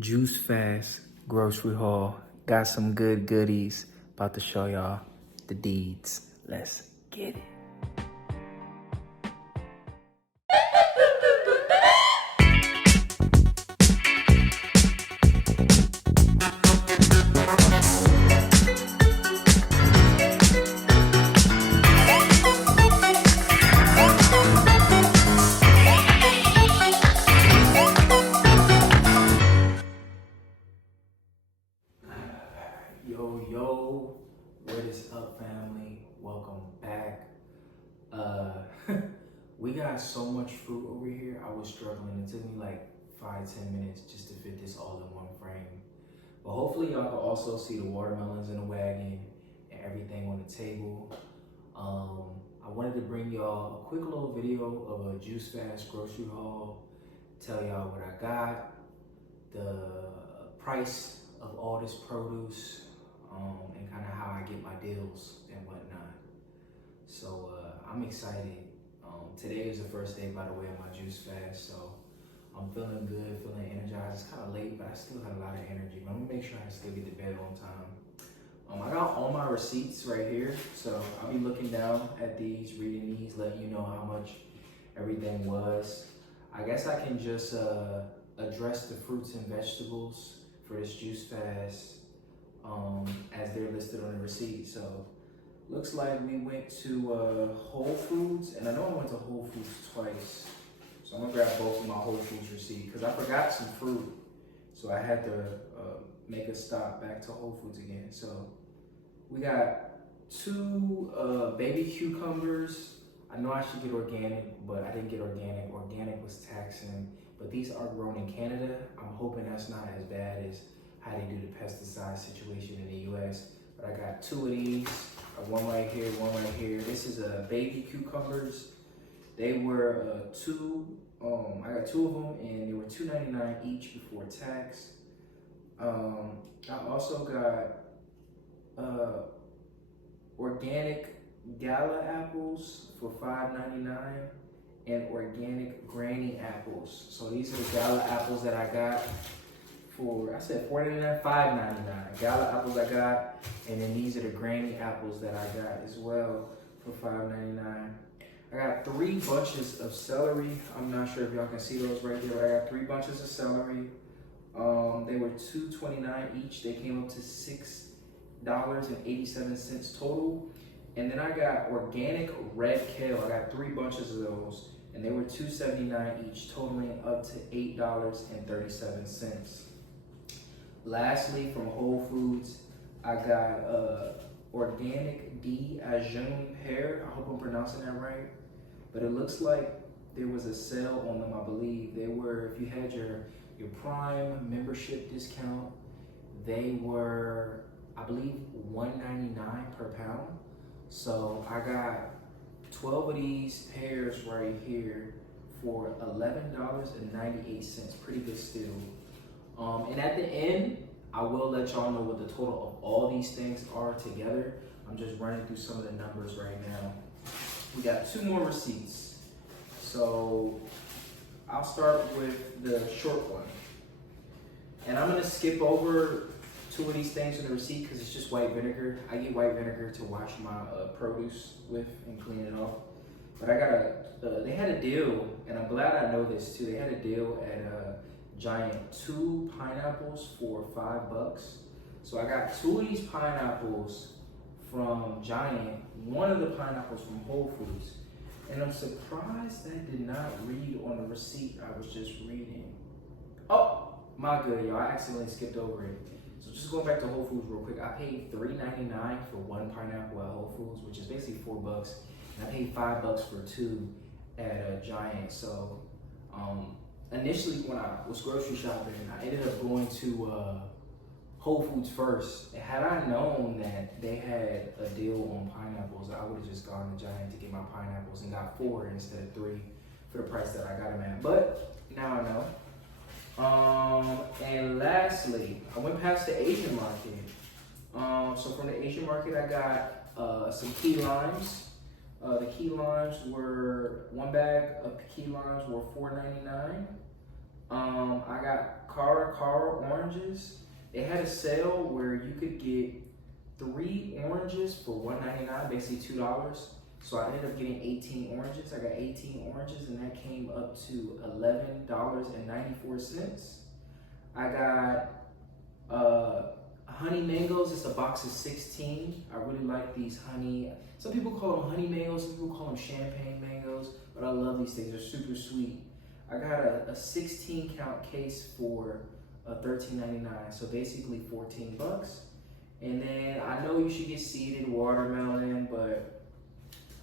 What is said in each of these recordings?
Juice Fast grocery haul. Got some good goodies. About to show y'all the deeds. Let's get it. Yo, what is up, family? Welcome back. We got so much fruit over here. I was struggling. It took me like 5-10 minutes just to fit this all in one frame. But hopefully y'all can also see the watermelons in the wagon and everything on the table. I wanted to bring y'all a quick little video of a Juice Fast grocery haul. Tell y'all what I got, the price of all this produce, and kind of how I get my deals and whatnot. So I'm excited. Today is the first day, by the way, of my Juice Fast, so I'm feeling good, feeling energized. It's kind of late, but I still got a lot of energy. But I'm gonna make sure I still get to bed on time. I got all my receipts right here, so I'll be looking down at these, reading these, letting you know how much everything was. I guess I can just address the fruits and vegetables for this Juice Fast as they're listed on the receipt. So looks like we went to Whole Foods, and I know I went to Whole Foods twice. So I'm gonna grab both of my Whole Foods receipts because I forgot some fruit. So I had to make a stop back to Whole Foods again. So we got 2 baby cucumbers. I know I should get organic, but I didn't get organic. Organic was taxing, but these are grown in Canada. I'm hoping that's not as bad as how they do the pesticide situation in the US. But I got 2 of these, one right here, one right here. This is baby cucumbers. They were I got 2 of them, and they were $2.99 each before tax. I also got organic Gala apples for $5.99 and organic Granny apples. So these are the Gala apples that I got for, I said $4.99, $5.99. Gala apples I got, and then these are the Granny apples that I got as well for $5.99. I got 3 bunches of celery. I'm not sure if y'all can see those right there, but I got 3 bunches of celery. They were $2.29 each. They came up to $6.87 total. And then I got organic red kale. I got 3 bunches of those, and they were $2.79 each, totaling up to $8.37. Lastly, from Whole Foods, I got organic Dijon pear. I hope I'm pronouncing that right. But it looks like there was a sale on them, I believe. They were, if you had your Prime membership discount, they were, I believe, $1.99 per pound. So I got 12 of these pears right here for $11.98. Pretty good steal. And at the end, I will let y'all know what the total of all these things are together. I'm just running through some of the numbers right now. We got 2 more receipts. So I'll start with the short one. And I'm gonna skip over 2 of these things in the receipt because it's just white vinegar. I get white vinegar to wash my produce with and clean it off. But I got they had a deal, and I'm glad I know this too. They had a deal at Giant, 2 pineapples for $5. So I got 2 of these pineapples from Giant, 1 of the pineapples from Whole Foods. And I'm surprised that did not read on the receipt I was just reading. Oh, my good, y'all. I accidentally skipped over it. So just going back to Whole Foods real quick, I paid $3.99 for 1 pineapple at Whole Foods, which is basically $4. And I paid $5 for 2 at Giant. So initially when I was grocery shopping, I ended up going to Whole Foods first. And had I known that they had a deal on pineapples, I would have just gone to Giant to get my pineapples and got 4 instead of 3 for the price that I got them at. But now I know. And lastly, I went past the Asian market. So from the Asian market, I got some key limes. The key limes were, 1 bag of key limes were $4.99. I got Cara oranges. They had a sale where you could get 3 oranges for $1.99, basically $2. So I ended up getting 18 oranges. I got 18 oranges, and that came up to $11.94. I got honey mangoes. It's a box of 16. I really like these honey. Some people call them honey mangoes, some people call them champagne mangoes, but I love these things. They're super sweet. I got a 16 count case for $13.99, so basically 14 bucks. And then I know you should get seeded watermelon, but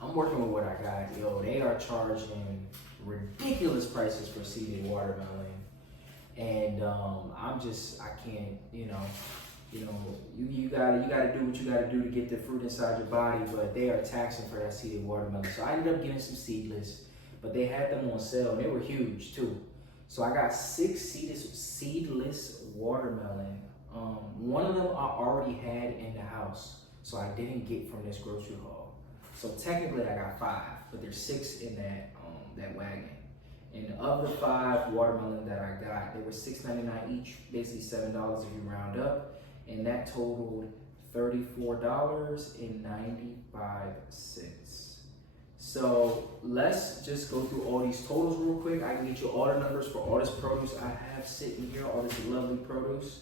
I'm working with what I got. Yo, they are charging ridiculous prices for seeded watermelon. And I can't, you gotta do what you gotta do to get the fruit inside your body, but they are taxing for that seeded watermelon. So I ended up getting some seedless, but they had them on sale and they were huge too. So I got 6 seedless watermelon. One of them I already had in the house, so I didn't get from this grocery haul. So technically I got 5, but there's 6 in that wagon. And of the 5 watermelon that I got, they were $6.99 each, basically $7 if you round up, and that totaled $34.95. So let's just go through all these totals real quick. I can get you all the numbers for all this produce I have sitting here, all this lovely produce.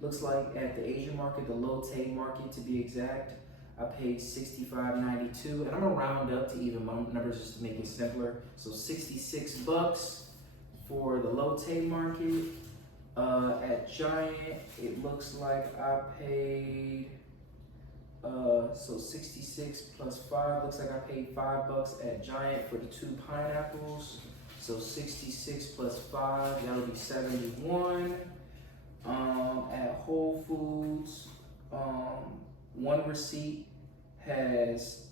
Looks like at the Asian market, the Lotte market to be exact, I paid $65.92, and I'm gonna round up to even numbers just to make it simpler. So 66 bucks for the Lotte market. At Giant, it looks like I paid, so 66 plus 5, looks like I paid 5 bucks at Giant for the 2 pineapples. So 66 plus 5, that'll be 71. At Whole Foods, one receipt is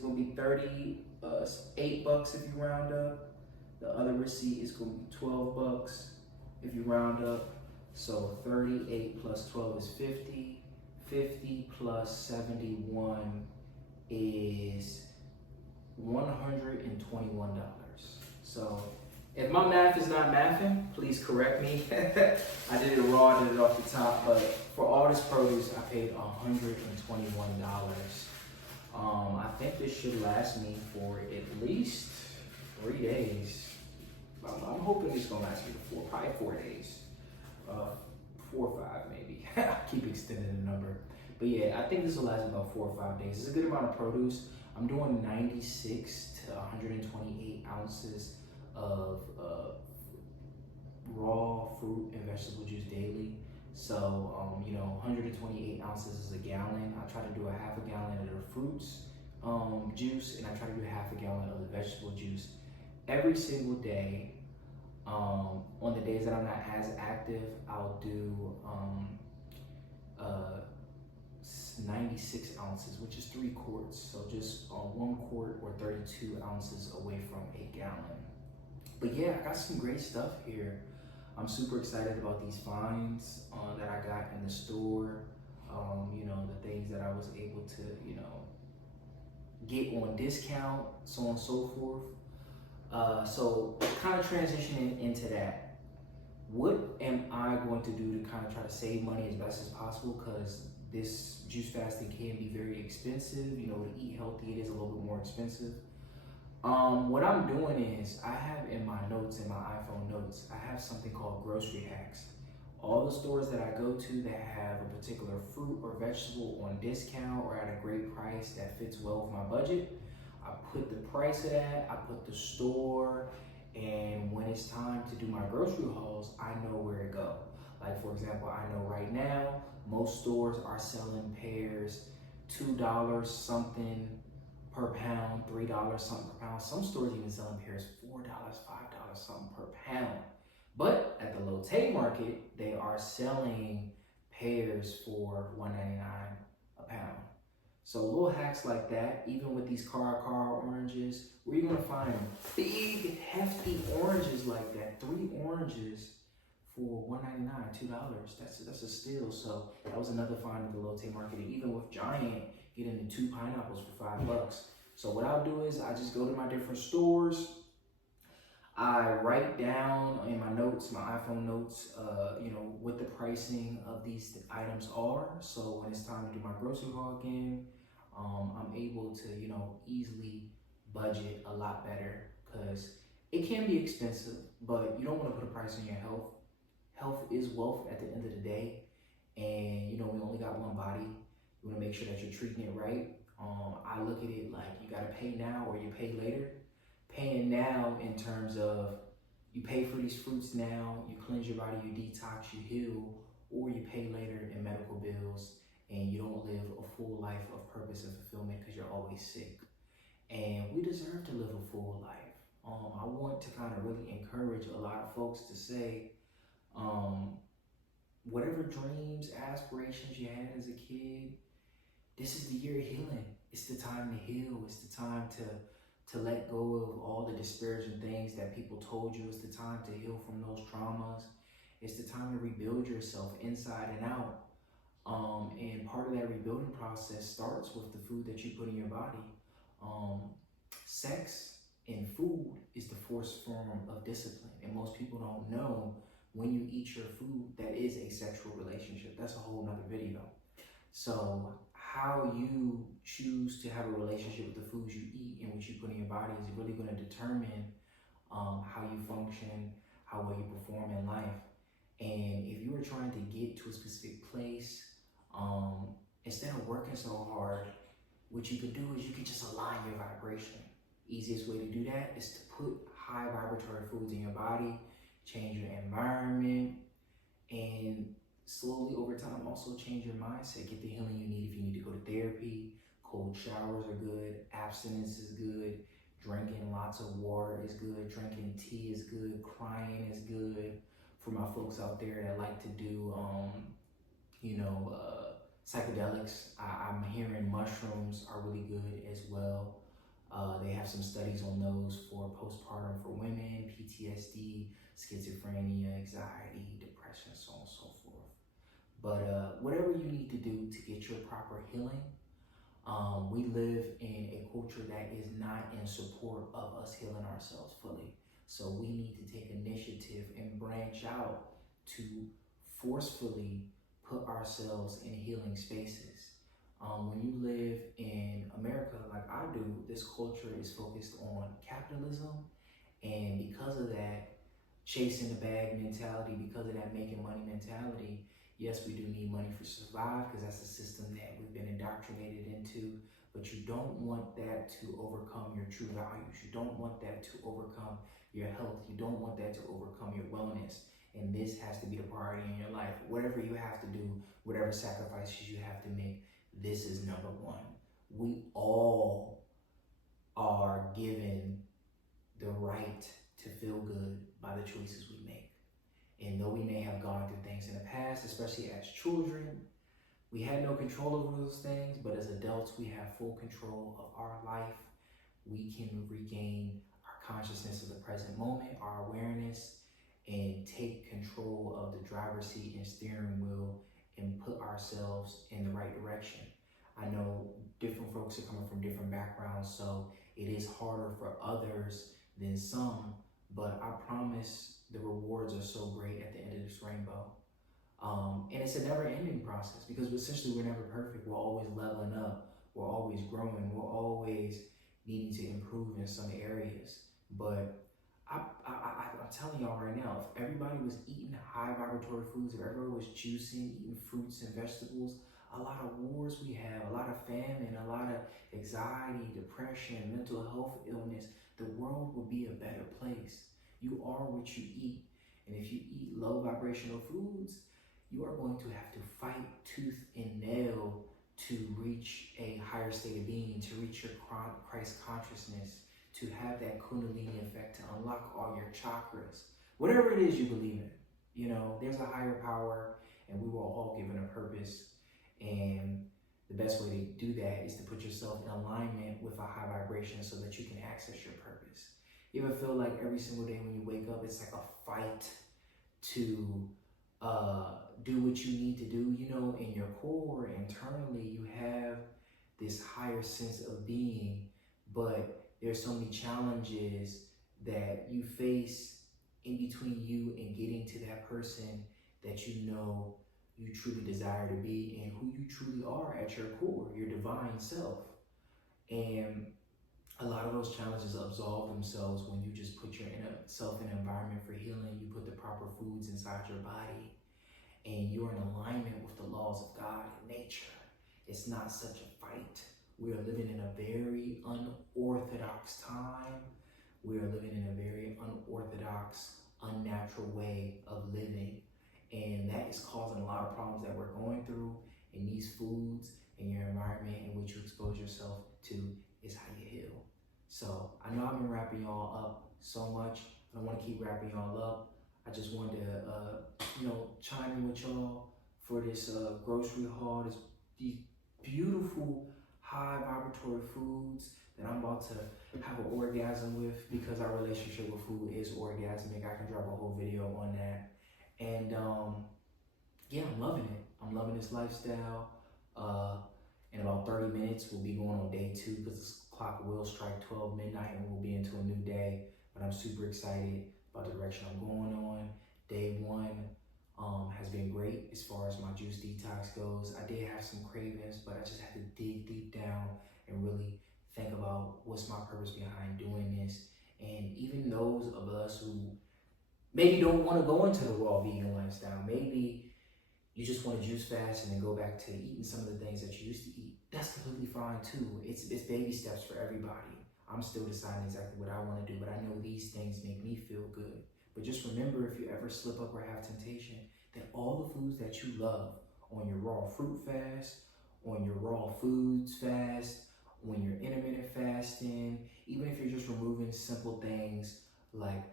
gonna be 38 bucks if you round up. The other receipt is gonna be 12 bucks if you round up. So 38 plus 12 is 50. 50 plus 71 is $121. So if my math is not mathing, please correct me. I did it raw, I did it off the top, but for all this produce, I paid $121. I think this should last me for at least 3 days. I'm hoping it's gonna last me for probably 4 days. 4 or 5 maybe. I keep extending the number. But yeah, I think this will last about 4 or 5 days. It's a good amount of produce. I'm doing 96 to 128 ounces of raw fruit and vegetable juice daily. So, 128 ounces is a gallon. I try to do a half a gallon of the fruits juice, and I try to do half a gallon of the vegetable juice every single day. On the days that I'm not as active, I'll do 96 ounces, which is 3 quarts. So just 1 quart or 32 ounces away from a gallon. But yeah, I got some great stuff here. I'm super excited about these finds that I got in the store. The things that I was able to, get on discount, so on and so forth. So kind of transitioning into that. What am I going to do to kind of try to save money as best as possible? Because this juice fasting can be very expensive. To eat healthy, it is a little bit more expensive. What I'm doing is I have in my notes, in my iPhone notes, I have something called grocery hacks. All the stores that I go to that have a particular fruit or vegetable on discount or at a great price that fits well with my budget, I put the price of that, I put the store, and when it's time to do my grocery hauls, I know where to go. Like for example, I know right now, most stores are selling pears $2 something per pound, $3 something per pound. Some stores even selling pears $4, $5 something per pound. But at the Lotte market, they are selling pears for $1.99 a pound. So little hacks like that, even with these Cara oranges, where you gonna find big, hefty oranges like that? 3 oranges for $1.99, $2. That's a steal. So that was another find at the Lotte market. And even with Giant, getting the 2 pineapples for $5. So what I'll do is I just go to my different stores. I write down in my notes, my iPhone notes, what the pricing of these items are. So when it's time to do my grocery haul again, I'm able to, easily budget a lot better because it can be expensive, but you don't want to put a price on your health. Health is wealth at the end of the day, and we only got one body. You want to make sure that you're treating it right. I look at it like you got to pay now or you pay later. Paying now in terms of you pay for these fruits now, you cleanse your body, you detox, you heal, or you pay later in medical bills and you don't live a full life of purpose and fulfillment because you're always sick. And we deserve to live a full life. I want to kind of really encourage a lot of folks to say, whatever dreams, aspirations you had as a kid, this is the year of healing. It's the time to heal. It's the time to let go of all the disparaging things that people told you. It's the time to heal from those traumas. It's the time to rebuild yourself inside and out. And part of that rebuilding process starts with the food that you put in your body. Sex and food is the fourth form of discipline. And most people don't know when you eat your food, that is a sexual relationship. That's a whole nother video. So how you choose to have a relationship with the foods you eat and what you put in your body is really going to determine how you function, how well you perform in life. And if you are trying to get to a specific place, instead of working so hard, what you can do is you can just align your vibration. Easiest way to do that is to put high vibratory foods in your body, change your environment, and slowly over time also change your mindset. Get the healing you need if you need to go to therapy. Cold showers are good, abstinence is good, drinking lots of water is good, drinking tea is good, crying is good. For my folks out there that like to do psychedelics, I'm hearing mushrooms are really good as well. They have some studies on those for postpartum for women, PTSD, schizophrenia, anxiety, depression, so on and so forth. But whatever you need to do to get your proper healing, we live in a culture that is not in support of us healing ourselves fully. So we need to take initiative and branch out to forcefully put ourselves in healing spaces. When you live in America like I do, this culture is focused on capitalism, and because of that chasing the bag mentality, because of that making money mentality, yes, we do need money for survive because that's the system that we've been indoctrinated into, but you don't want that to overcome your true values. You don't want that to overcome your health. You don't want that to overcome your wellness. And this has to be the priority in your life. Whatever you have to do, whatever sacrifices you have to make, this is number one. We all are given the right to feel good by the choices we make. And though we may have gone through things in the past, especially as children, we had no control over those things, but as adults, we have full control of our life. We can regain our consciousness of the present moment, our awareness, and take control of the driver's seat and steering wheel and put ourselves in the right direction. I know different folks are coming from different backgrounds, so it is harder for others than some, but I promise the rewards are so great at the end of this rainbow. And it's a never-ending process because essentially we're never perfect. We're always leveling up. We're always growing. We're always needing to improve in some areas. But I'm telling y'all right now, if everybody was eating high vibratory foods, if everybody was juicing, eating fruits and vegetables, a lot of wars we have, a lot of famine, a lot of anxiety, depression, mental health illness, the world would be a better place. You are what you eat. And if you eat low vibrational foods, you are going to have to fight tooth and nail to reach a higher state of being, to reach your Christ consciousness, to have that Kundalini effect, to unlock all your chakras. Whatever it is you believe in, there's a higher power and we were all given a purpose. And the best way to do that is to put yourself in alignment with a high vibration so that you can access your purpose. You ever feel like every single day when you wake up, it's like a fight to do what you need to do? In your core, internally, you have this higher sense of being, but there's so many challenges that you face in between you and getting to that person that you know you truly desire to be and who you truly are at your core, your divine self. And a lot of those challenges absolve themselves when you just put yourself in an environment for healing. You put the proper foods inside your body, and you're in alignment with the laws of God and nature. It's not such a fight. We are living in a very unorthodox time. We are living in a very unorthodox, unnatural way of living. And that is causing a lot of problems that we're going through. And these foods and your environment in which you expose yourself to is how you heal. So I know I've been wrapping y'all up so much. I don't want to keep wrapping y'all up. I just wanted to, chime in with y'all for this grocery haul. These beautiful, high vibratory foods that I'm about to have an orgasm with, because our relationship with food is orgasmic. I can drop a whole video on that. And yeah, I'm loving it. I'm loving this lifestyle. In about 30 minutes, we'll be going on day 2 because the clock will strike 12 midnight and we'll be into a new day. But I'm super excited about the direction I'm going on. Day 1 has been great as far as my juice detox goes. I did have some cravings, but I just had to dig deep down and really think about what's my purpose behind doing this. And even those of us who maybe don't want to go into the raw vegan lifestyle, maybe you just want to juice fast and then go back to eating some of the things that you used to eat, that's completely fine too. It's baby steps for everybody. I'm still deciding exactly what I want to do, but I know these things make me feel good. But just remember, if you ever slip up or have temptation, that all the foods that you love on your raw fruit fast, on your raw foods fast, when you're intermittent fasting, even if you're just removing simple things like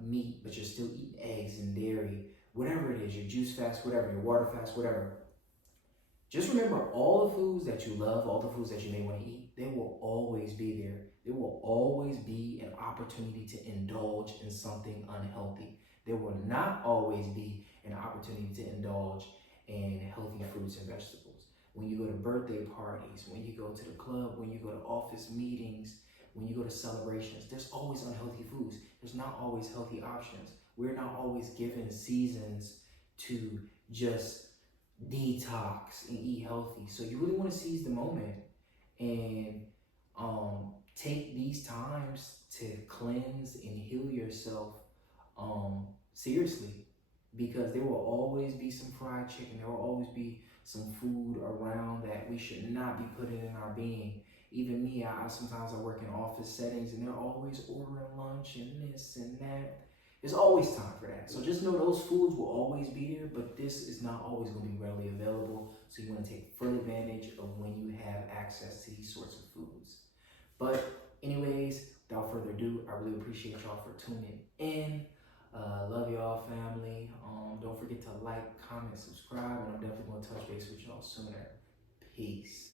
meat, but you're still eating eggs and dairy, whatever it is, your juice fast, whatever, your water fast, whatever. Just remember, all the foods that you love, all the foods that you may want to eat, they will always be there. There will always be an opportunity to indulge in something unhealthy. There will not always be an opportunity to indulge in healthy fruits and vegetables. When you go to birthday parties, when you go to the club, when you go to office meetings, when you go to celebrations, there's always unhealthy foods. There's not always healthy options. We're not always given seasons to just detox and eat healthy. So you really want to seize the moment and take these times to cleanse and heal yourself seriously, because there will always be some fried chicken. There will always be some food around that we should not be putting in our being. Even me, I sometimes I work in office settings and they're always ordering lunch and this and that. There's always time for that. So just know those foods will always be there, but this is not always going to be readily available. So you want to take full advantage of when you have access to these sorts of foods. But anyways, without further ado, I really appreciate y'all for tuning in. Love y'all, family. Don't forget to like, comment, subscribe, and I'm definitely going to touch base with y'all sooner. Peace.